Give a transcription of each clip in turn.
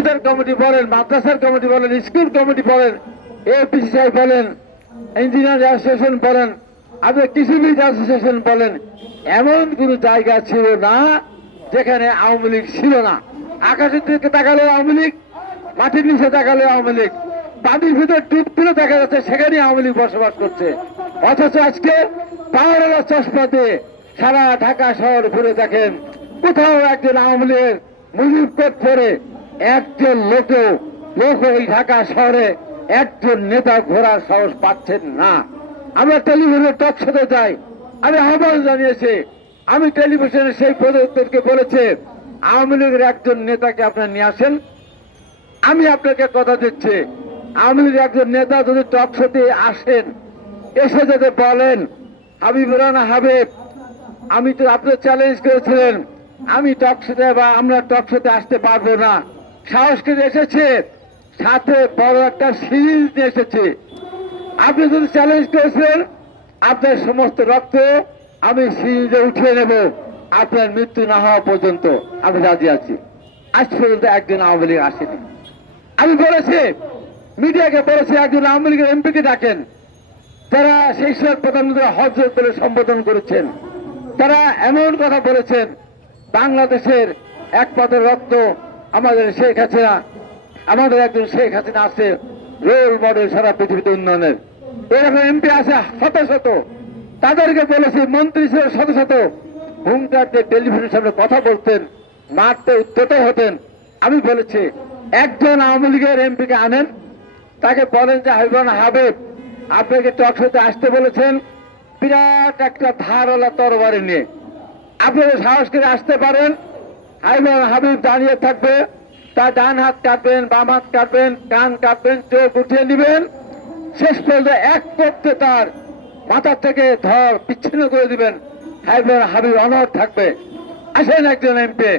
মসজিদের কমিটি বলেন, মাদ্রাসার কমিটি বলেন, স্কুল কমিটি বলেন এপিসিআই বলেন, ইঞ্জিনিয়ার অ্যাসোসিয়েশন বলেন আপনি কৃষিবিদ অ্যাসোসিয়েশন বলেন, এমন কোনো জায়গা ছিল না যেখানে আওয়ামী লীগ ছিল না। আকাশের দিকে তাকালো আওয়ামী লীগ, মাটির নিচে তাকালো আওয়ামী লীগ পানির ভিতরে ডুব দিলে দেখা যাচ্ছে সেখানে আওয়ামী লীগ বসবাস করছে। অথচ আজকে পাওয়ার চশমা দিয়ে সারা ঢাকা শহর ঘুরে দেখেন, কোথাও একজন আওয়ামী লীগের মুজিব কোট পরে একজন লোকেও লোক এই ঢাকা শহরে একজন নেতা ঘোরার সাহস পাচ্ছেন না। আমরা টেলিভিশনে টক শোতে যাই, আমি আহ্বান জানিয়েছি, আমি টেলিভিশনে সেই প্রদত্তকে বলেছে, আওয়ামী লীগের একজন নেতাকে আপনার নিয়ে আসেন। আমি আপনাকে কথা দিচ্ছি, আওয়ামী লীগের একজন নেতা যদি টক শোতে আসেন, এসে যদি বলেন হাবিবুর রানা হাবিব, আমি তো আপনার চ্যালেঞ্জ করেছিলেন, আমি টক শোতে বা আমরা টক শোতে আসতে পারব না। সাহস করে এসেছে, সাথে বড় একটা সিরিজ নিয়ে এসেছে। আপনি যদি চ্যালেঞ্জ করেছেন, আপনার সমস্ত রক্ত আমি সিরিজে উঠিয়ে নেব। আপনার মৃত্যু না হওয়া পর্যন্ত আমি রাজি আছি। আজ পর্যন্ত একজন আওয়ামী লীগ আসেনি। আমি বলেছি, মিডিয়াকে বলেছি, একজন আওয়ামী লীগের এমপিকে ডাকেন। তারা সেই সময় প্রধানমন্ত্রী হজরত বলে সম্বোধন করেছেন। তারা এমন কথা বলেছেন, বাংলাদেশের এক রক্ত আমাদের শেখ হাসিনা, আমাদের একজন শেখ হাসিনা আছে রোল মডেল সারা পৃথিবীতে উন্নয়নের। এরকম এমপি আছে শত শত। তাদেরকে বলেছি, মন্ত্রী ছিল শত শত। হুঙ্কার যে টেলিভিশনের সামনে কথা বলতেন, মারতে উত্তেত হতেন। আমি বলেছি, একজন আওয়ামী লীগের এমপিকে আনেন, তাকে বলেন যে হাবিবান হাবেব আপনাকে টকশোতে আসতে বলেছেন? বিরাট একটা ধারওয়ালা তরবারি নিয়ে। আপনি সাহস করে আসতে পারেন হাবিবান হাবিব দাঁড়িয়ে থাকবে। তার ডান হাত কাটবেন বাম হাত কাটবেন কান কাটবেন চোখ উঠিয়ে নেবেন। শেষ পর্যন্ত এক করতে তার মাথার থেকে ধর বিচ্ছিন্ন করে দিবেন। হাবিবান হাবিব অনর থাকবে। আসেন একজন এমপি।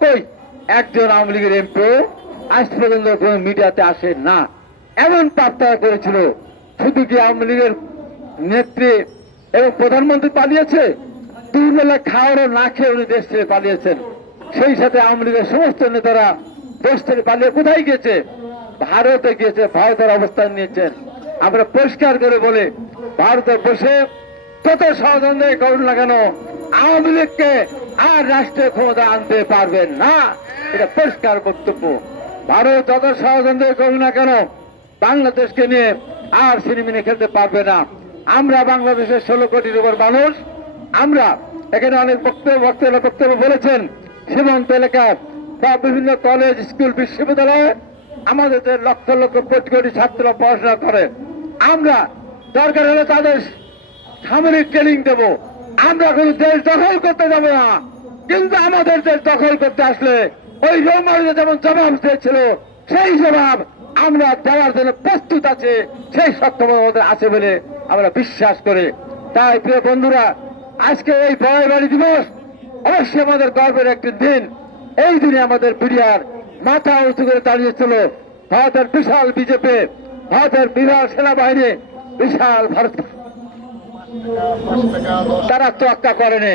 কই? একজন আওয়ামী লীগের এমপি। আজ পর্যন্ত কোন মিডিয়াতে আসে না। এমন পাত্তা করেছিল। শুধু কি আওয়ামী লীগের নেত্রী এবং প্রধানমন্ত্রী পালিয়েছে? দুই বেলা খাওয়ারও না খেয়ে উনি দেশ ছেড়ে পালিয়েছেন। সেই সাথে আওয়ামী লীগের সমস্ত নেতারা দেশ থেকে পালিয়ে কোথায় গিয়েছে? ভারতে গিয়েছে, ভারতের অবস্থান নিয়েছেন আমরা পরিষ্কার করে বলে, ভারতে বসে কত ষড়যন্ত্রে করুন না কেন, আওয়ামী লীগকে আর রাষ্ট্রীয় ক্ষমতা আনতে পারবেন না। এটা পরিষ্কার বক্তব্য। ভারত যত ষড়যন্ত্র করুন না কেন, বাংলাদেশকে নিয়ে আর সিনেমিনে খেলতে পারবে না। আমরা বাংলাদেশের ষোলো কোটির উপর মানুষ, আমরা এখানে অনেক বক্তব্য বক্তব্য বলেছেন। সীমান্ত এলাকার বা বিভিন্ন কলেজ স্কুল বিশ্ববিদ্যালয়ে আমাদের যে লক্ষ লক্ষ কোটি কোটি ছাত্র পড়াশোনা করে, আমরা দরকার হলে তাদের সামরিক ট্রেনিং দেব। আমরা কোন দেশ দখল করতে যাব না। কিন্তু আমাদের দেশ দখল করতে আসলে ওই রোমারিতে যেমন জবাব দিয়েছিল, সেই জবাব আমরা দেওয়ার জন্য প্রস্তুত আছে, সেই সক্ষমতা আমাদের আছে বলে আমরা বিশ্বাস করে। তাই প্রিয় বন্ধুরা, আজকে এই বড় বাড়ি দিবস অবশ্যই আমাদের গর্বের একটি দিন। এই দিনে আমাদের বিডিআর মাথা উঁচু করে দাঁড়িয়েছিল ভারতের বিশাল বিজেপি, ভারতের বিরাট সেনাবাহিনী, বিশাল ভারত। তারা চর্চা করেনি।